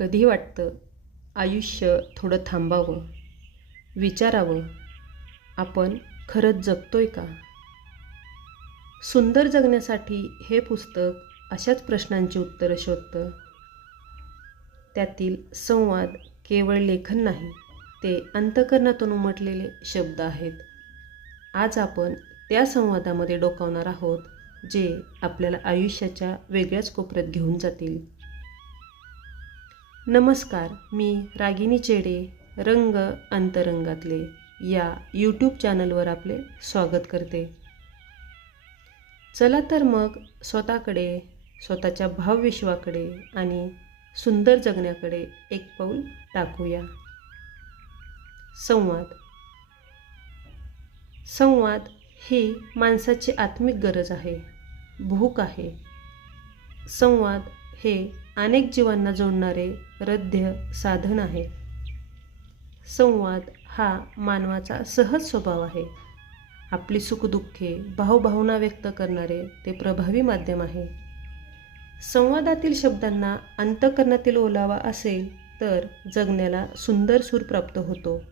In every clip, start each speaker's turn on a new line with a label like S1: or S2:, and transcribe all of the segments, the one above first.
S1: कधी वाटतं आयुष्य थोडं थांबावं विचारावं? आपण खरंच जगतोय का? सुंदर जगण्यासाठी हे पुस्तक अशाच प्रश्नांची उत्तरं शोधतं. त्यातील संवाद केवळ लेखन नाही ते अंतकरणातून उमटलेले शब्द आहेत. आज आपण त्या संवादामध्ये डोकावणार आहोत जे आपल्याला आयुष्याच्या वेगळ्याच कोपऱ्यात घेऊन जातील. नमस्कार मी रागिनी चेडे रंग अंतरंगातले या यूट्यूब चॅनलवर आपले स्वागत करते. चला तर मग स्वतःकडे स्वतःच्या भावविश्वाकडे आणि सुंदर जगण्याकडे एक पाऊल टाकूया. संवाद. संवाद ही माणसाची आत्मिक गरज आहे भूक आहे. संवाद हे अनेक जीवांना जोडणारे रद्य साधन आहे. संवाद हा मानवाचा सहज स्वभाव आहे. आपली सुखदुःखे भावभावना व्यक्त करणारे ते प्रभावी माध्यम आहे. संवादातील शब्दांना अंतकरणातील ओलावा असेल तर जगण्याला सुंदर सूर प्राप्त होतो.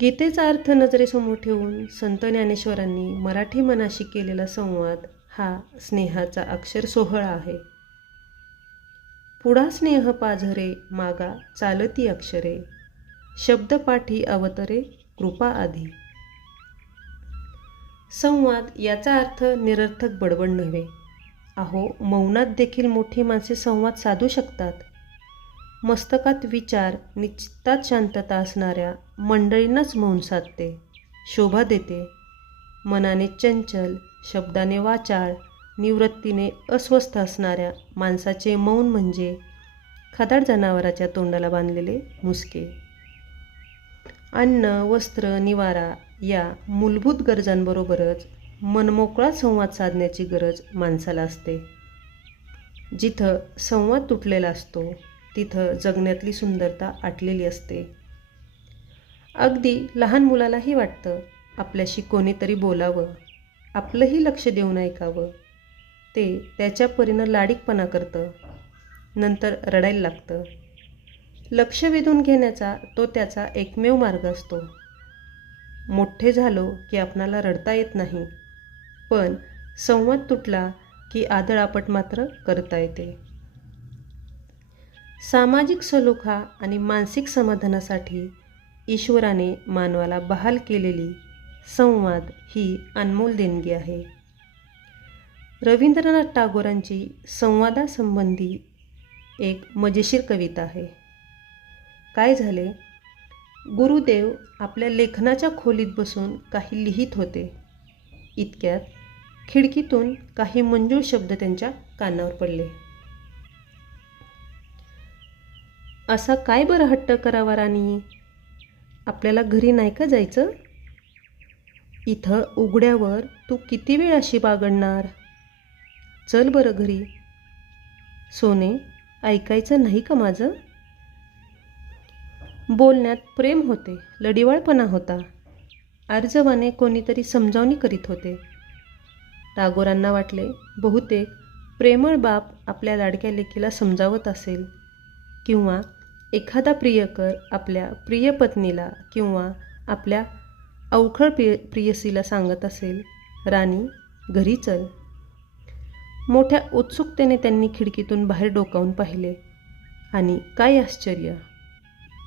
S1: गीतेचा अर्थ नजरेसमोर ठेवून संत ज्ञानेश्वरांनी मराठी मनाशी केलेला संवाद हा स्नेहाचा अक्षर सोहळा आहे. पुढा स्नेह पाझरे मागा चालती अक्षरे. शब्दपाठी अवतरे कृपा आधी. संवाद याचा अर्थ निरर्थक बडबड नव्हे. अहो मौनात देखील मोठी माणसे संवाद साधू शकतात. मस्तकात विचार निश्चितात शांतता असणाऱ्या मंडळींनाच मौन साधते शोभा देते. मनाने चंचल शब्दाने वाचाळ निवृत्तीने अस्वस्थ असणाऱ्या माणसाचे मौन म्हणजे खदाड जनावराच्या तोंडाला बांधलेले मुसके. अन्न वस्त्र निवारा या मूलभूत गरजांबरोबरच मनमोकळा संवाद साधण्याची गरज माणसाला असते. जिथं संवाद तुटलेला असतो तिथं जगण्यातली सुंदरता आटलेली असते. अगदी लहान मुलालाही वाटतं आपल्याशी कोणीतरी बोलावं आपलंही लक्ष देऊन ऐकावं. ते त्याच्या परीनं लाडीकपणा करतं. नंतर रडायला लागतं. लक्ष वेधून घेण्याचा तो त्याचा एकमेव मार्ग असतो. मोठे झालो की आपणाला रडता येत नाही. पण संवाद तुटला की आदळापट मात्र करता येते. सामाजिक सलोखा आणि मानसिक समाधानासाठी ईश्वराने मानवाला बहाल केलेली संवाद ही अनमोल देणगी आहे. रवींद्रनाथ टागोरांची संवादासंबंधी एक मजेशीर कविता आहे. काय झाले? गुरुदेव आपल्या लेखनाच्या खोलीत बसून काही लिहित होते. इतक्यात खिडकीतून काही मंजूळ शब्द त्यांच्या कानावर पडले. असा काय बरं हट्ट करावा राणी? आपल्याला घरी नाही का जायचं? इथं उघड्यावर तू किती वेळ अशी बागडणार? चल बरं घरी. सोने ऐकायचं नाही का माझं? बोलण्यात प्रेम होते लढिवाळपणा होता. अर्जवाने कोणीतरी समजावणी करीत होते. टागोरांना वाटले बहुतेक प्रेमळ बाप आपल्या लाडक्या लेकीला समजावत असेल किंवा एखादा प्रियकर आपल्या प्रिय पत्नीला किंवा आपल्या अवखळ प्रिय प्रियसीला सांगत असेल राणी घरी चल. मोठ्या उत्सुकतेने त्यांनी खिडकीतून बाहेर डोकावून पाहिले. आणि काय आश्चर्य!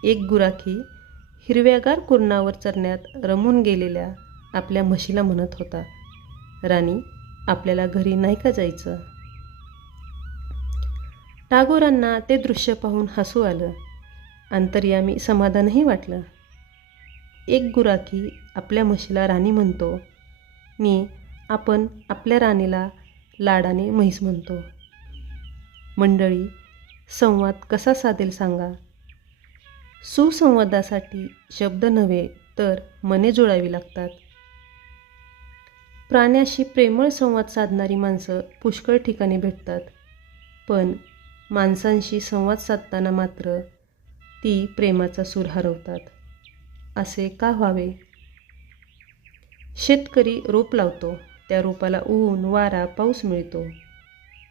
S1: एक गुराखी हिरव्यागार कुरणावर चरण्यात रमून गेलेल्या आपल्या म्हशीला म्हणत होता राणी आपल्याला घरी नाही का जायचं? टागोरांना ते दृश्य पाहून हसू आलं. अंतर्यामी समाधानही वाटलं. एक गुराखी आपल्या म्हशीला राणी म्हणतो मी आपण आपल्या राणीला लाडाने म्हैस म्हणतो. मंडळी संवाद कसा साधेल सांगा. सुसंवादासाठी शब्द नव्हे तर मने जुळावी लागतात. प्राण्याशी प्रेमळ संवाद साधणारी माणसं पुष्कळ ठिकाणी भेटतात. पण माणसांशी संवाद साधताना मात्र ती प्रेमाचा सूर हरवतात. असे का व्हावे? शेतकरी रोप लावतो. त्या रोपाला ऊन वारा पाऊस मिळतो.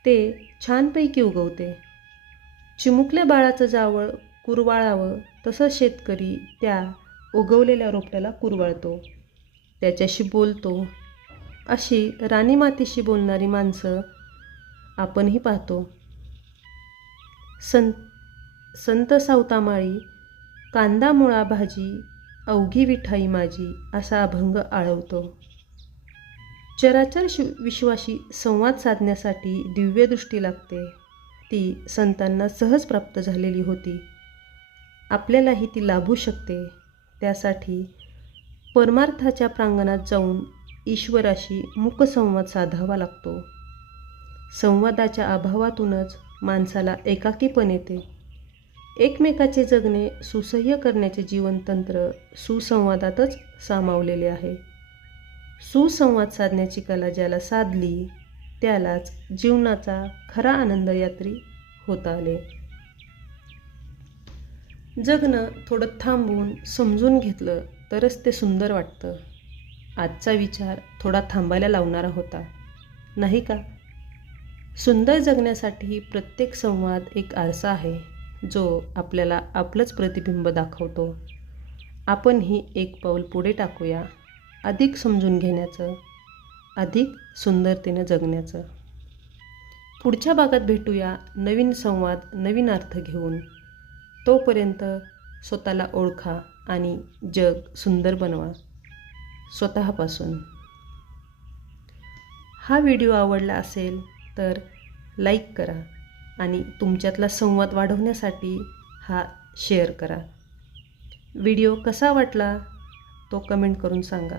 S1: ते छानपैकी उगवते. चिमुकल्या बाळाचं जावळ कुरवाळावं तसं शेतकरी त्या उगवलेल्या रोपट्याला कुरवाळतो. त्याच्याशी बोलतो. अशी राणीमातीशी बोलणारी माणसं आपणही पाहतो. सं संत सावतामाळी कांदा मुळा भाजी अवघी विठाई माझी असा अभंग आळवतो. चराचर शिव विश्वाशी संवाद साधण्यासाठी दिव्यदृष्टी लागते. ती संतांना सहज प्राप्त झालेली होती. आपल्यालाही ती लाभू शकते. त्यासाठी परमार्थाच्या प्रांगणात जाऊन ईश्वराशी मुकसंवाद साधावा लागतो. संवादाच्या अभावातूनच माणसाला एकाकीपण येते. एकमेकाचे जगणे सुसह्य करण्याचे जीवनतंत्र सुसंवादातच सामावलेले आहे. सुसंवाद साधण्याची कला ज्याला साधली त्यालाच जीवनाचा खरा आनंद यात्री होता आले. जगणं थोडं थांबून समजून घेतलं तरच ते सुंदर वाटतं. आजचा विचार थोडा थांबायला लावणारा होता. नाही का? सुंदर जगण्यासाठी प्रत्येक संवाद एक आरसा आहे जो आपल्याला आपलंच प्रतिबिंब दाखवतो. आपण ही एक पाऊल पुढे टाकूया. अधिक समजून घेण्याचं अधिक सुंदरतेनं जगण्याचं. पुढच्या भागात भेटूया नवीन संवाद नवीन अर्थ घेऊन. तोपर्यंत स्वतःला ओळखा आणि जग सुंदर बनवा. स्वतःपासून. हा व्हिडिओ आवडला असेल तर लाईक करा आणि तुमच्यातला संवाद वाढवण्यासाठी हा शेअर करा. व्हिडिओ कसा वाटला तो कमेंट करून सांगा.